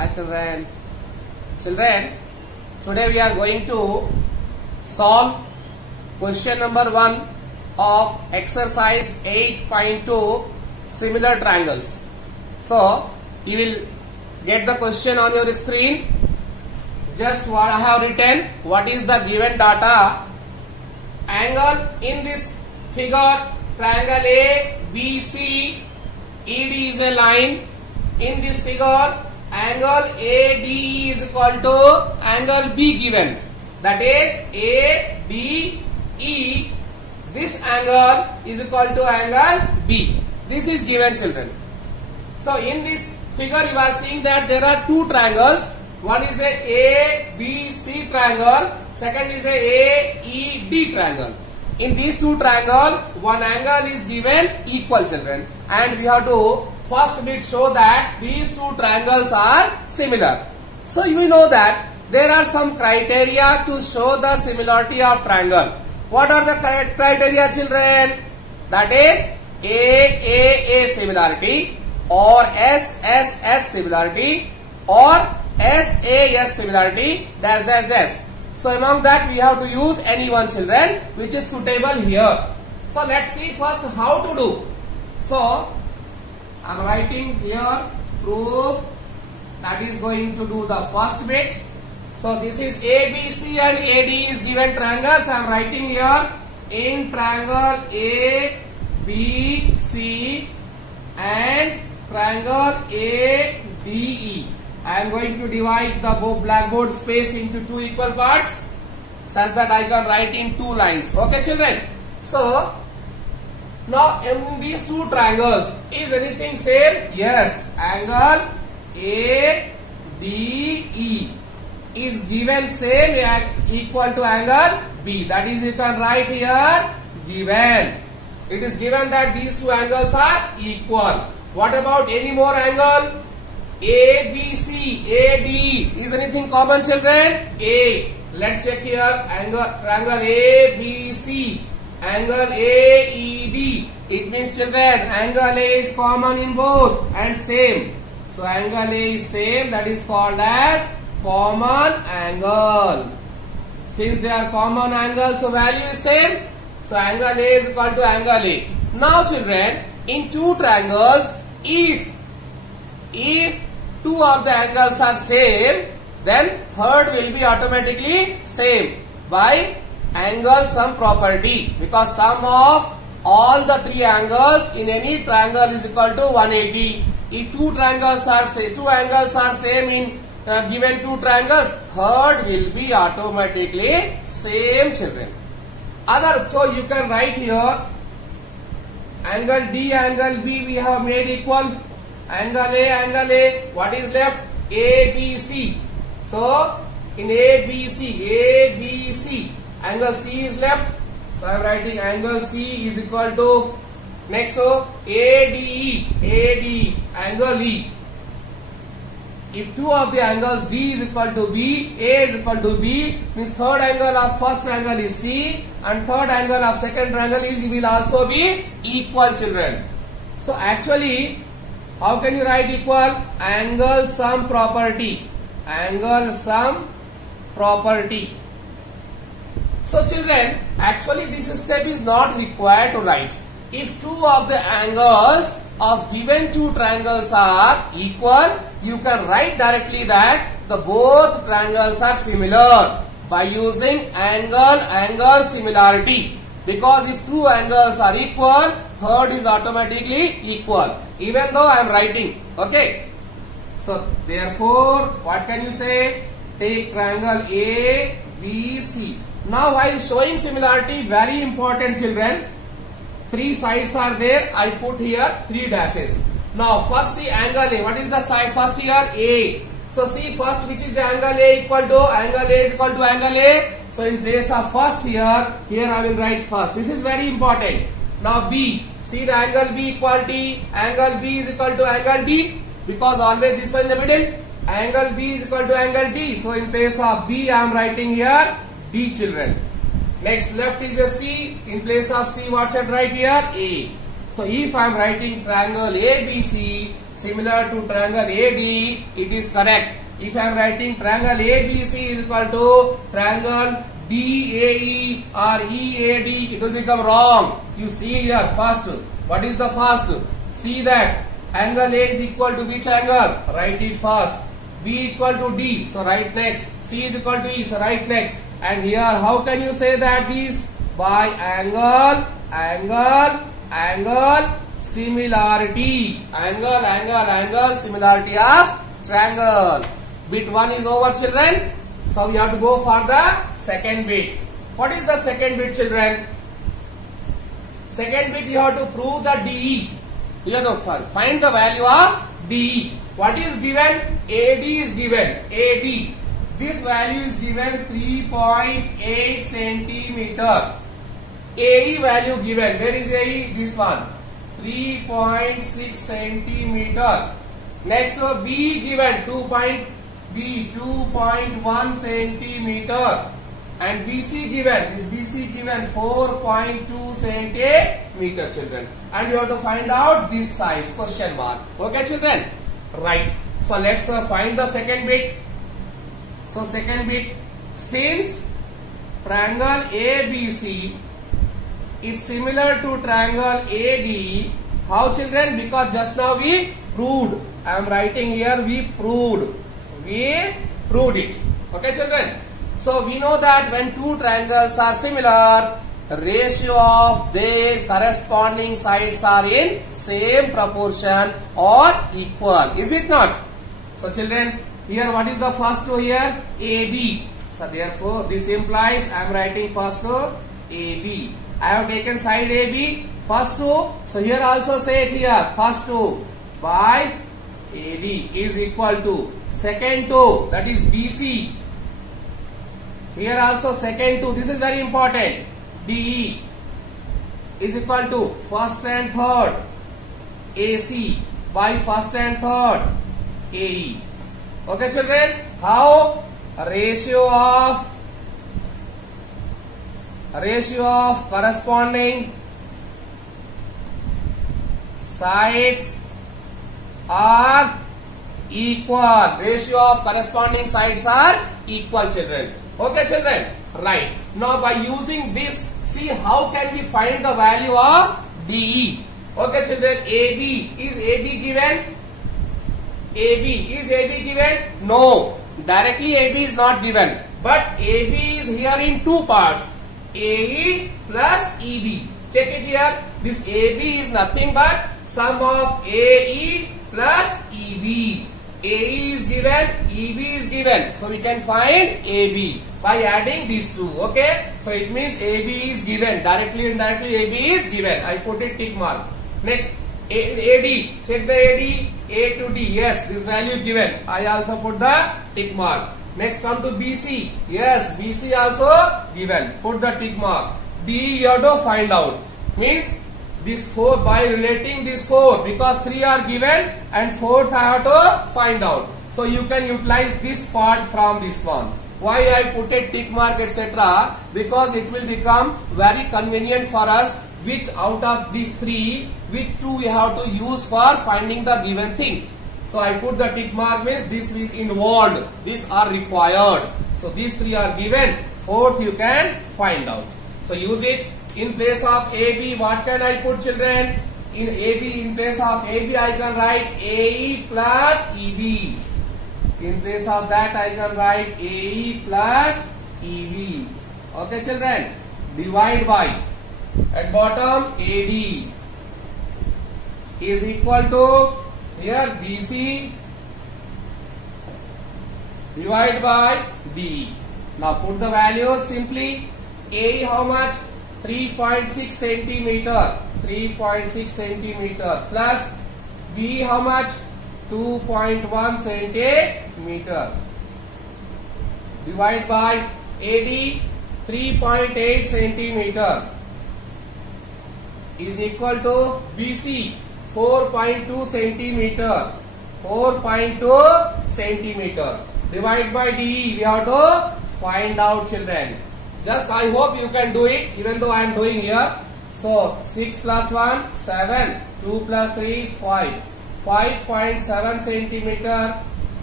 Hi children. Children, today we are going to solve question number 1 of exercise 8.2 similar triangles. So, you will get the question on your screen. Just what I have written, what is the given data? Angle in this figure, triangle A, B, C, ED is a line. In this figure, angle ADE is equal to angle B given. That is ABE. This angle is equal to angle B. This is given, children. So in this figure you are seeing that there are two triangles. One is a ABC triangle. Second is a AED triangle. In these two triangles, one angle is given equal, children. And we have to first bit show that these two triangles are similar. So you know that there are some criteria to show the similarity of triangle. What are the criteria, children? That is AAA similarity, or SSS similarity, or SAS similarity, dash dash dash. So among that we have to use any one, children, which is suitable here. So let's see first how to do. So I am writing here proof, that is going to do the first bit. So this is ABC and AD is given triangles. I am writing here in triangle ABC and triangle ADE. I am going to divide the blackboard space into two equal parts such that I can write in two lines. Okay, children. So now in these two triangles, is anything same? Yes. Angle ADE is given same equal to angle B. That is, you can write here given. It is given that these two angles are equal. What about any more angle? ABC, AD. Is anything common, children? A. Let's check here. Triangle ABC, angle AED. It means, children, angle A is common in both and same. So angle A is same. That is called as common angle. Since they are common angles, so value is same. So angle A is equal to angle A. Now, children, in two triangles, if two of the angles are same, then third will be automatically same by angle sum property, because sum of all the three angles in any triangle is equal to 180. If two angles are same in given two triangles, third will be automatically same, children. So you can write here angle D, angle B we have made equal. Angle A, what is left? ABC. So in ABC, angle C is left. So I am writing angle C is equal to, next, so ADE, angle E. If two of the angles D is equal to B, A is equal to B, means third angle of first triangle is C and third angle of second triangle will also be equal, children. So actually, how can you write equal? Angle sum property. Angle sum property. So children, actually this step is not required to write. If two of the angles of given two triangles are equal, you can write directly that the both triangles are similar by using angle similarity. Because if two angles are equal, third is automatically equal, even though I am writing. Okay. So therefore, what can you say? Take triangle ABC. Now while showing similarity, very important, children, three sides are there. I put here three dashes. Now first see angle A. What is the side first here? A. So see first which is the angle A equal to? Angle A is equal to angle A. So in place of first here I will write first. This is very important. Now B. See the angle B equal D. Angle B is equal to angle D. Because always this one in the middle. Angle B is equal to angle D. So in place of B I am writing here D, children. Next left is a C. In place of C what should I write here? A. So if I am writing triangle ABC, similar to triangle ADE, it is correct. If I am writing triangle ABC is equal to triangle DAE or EAD, it will become wrong. You see here first. What is the first? See that angle A is equal to which angle? Write it first. B equal to D, so write next. C is equal to E, so write next. And here, how can you say that this? By angle, similarity. Angle, similarity of triangle. Bit 1 is over, children. So we have to go for the second bit. What is the second bit, children? Second bit you have to prove the DE. You have to find the value of DE. What is given? AD is given. AD. This value is given 3.8 centimeter. AE value given. Where is AE? This one. 3.6 centimeter. Next B given 2.1 centimeter. And BC given. This BC given 4.2 centimeter, children. And you have to find out this size. Question mark. Okay, children? Right. So let's find the second bit. So second bit, since triangle ABC is similar to triangle AD, how, children? Because just now we proved. I am writing here we proved. We proved it. Okay, children? So we know that when two triangles are similar, ratio of their corresponding sides are in same proportion or equal. Is it not? So children, here what is the first row here? AB. So therefore this implies I am writing first row AB. I have taken side AB, first row. So here also say it here, first row by AD is equal to second row, that is BC. Here also second row, this is very important. DE is equal to first and third AC by first and third AE. Okay, children? How? Ratio of corresponding sides are equal. Ratio of corresponding sides are equal, children. Okay, children? Right. Now by using this, see how can we find the value of DE. Okay, children? AB. Is AB given? AB. Is AB given? No. Directly AB is not given. But AB is here in two parts. AE plus EB. Check it here. This AB is nothing but sum of AE plus EB. AE is given, EB is given. So we can find AB by adding these two. Okay. So it means AB is given. Directly and indirectly AB is given. I put it tick mark. Next. AD. Check the AD. A to D. Yes. This value is given. I also put the tick mark. Next come to BC. Yes. BC also given. Put the tick mark. D you have to find out. Means this 4 by relating this 4 because 3 are given and 4th I have to find out. So you can utilize this part from this one. Why I put a tick mark etc. Because it will become very convenient for us which out of these 3 which 2 we have to use for finding the given thing. So I put the tick mark means this is involved. These are required. So these 3 are given. 4th you can find out. So use it. In place of AB, what can I put, children? In AB, in place of AB, I can write AE plus EB. In place of that, I can write AE plus EB. Okay, children? Divide by. At bottom, AD is equal to, here, BC. Divide by D. Now put the values simply. AE how much? 3.6 centimeter. 3.6 centimeter plus B how much? 2.1 centimeter. Divide by AD 3.8 centimeter is equal to BC 4.2 centimeter. 4.2 centimeter. Divide by DE. We have to find out, children. Just I hope you can do it even though I am doing here. So 6 plus 1, 7. 2 plus 3, 5. 5.7 centimeter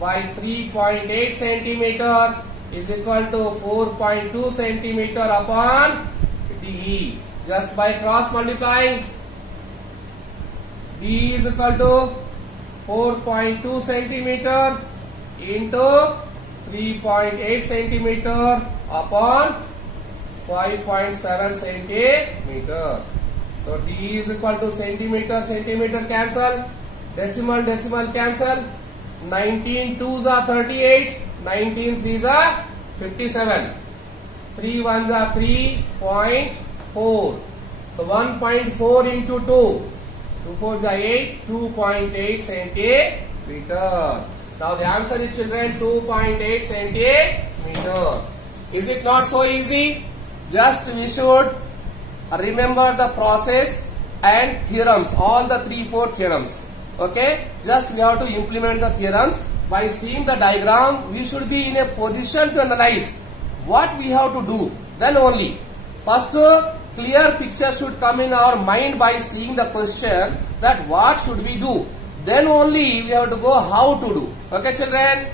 by 3.8 centimeter is equal to 4.2 centimeter upon DE. Just by cross multiplying, D is equal to 4.2 centimeter into 3.8 centimeter upon 5.7 centimeter. So D is equal to centimeter, centimeter cancel, decimal, decimal cancel. 19 2s are 38, 19 3s are 57, 3 1s are 3.4. So 1.4 into 2, 2 4s are 8, 2.8 centimeter. Now the answer is, children, 2.8 centimeter. Is it not so easy? Just we should remember the process and theorems, all the 3-4 theorems. Okay, just we have to implement the theorems. By seeing the diagram, we should be in a position to analyze what we have to do. Then only, first clear picture should come in our mind by seeing the question, that what should we do. Then only we have to go how to do. Okay, children.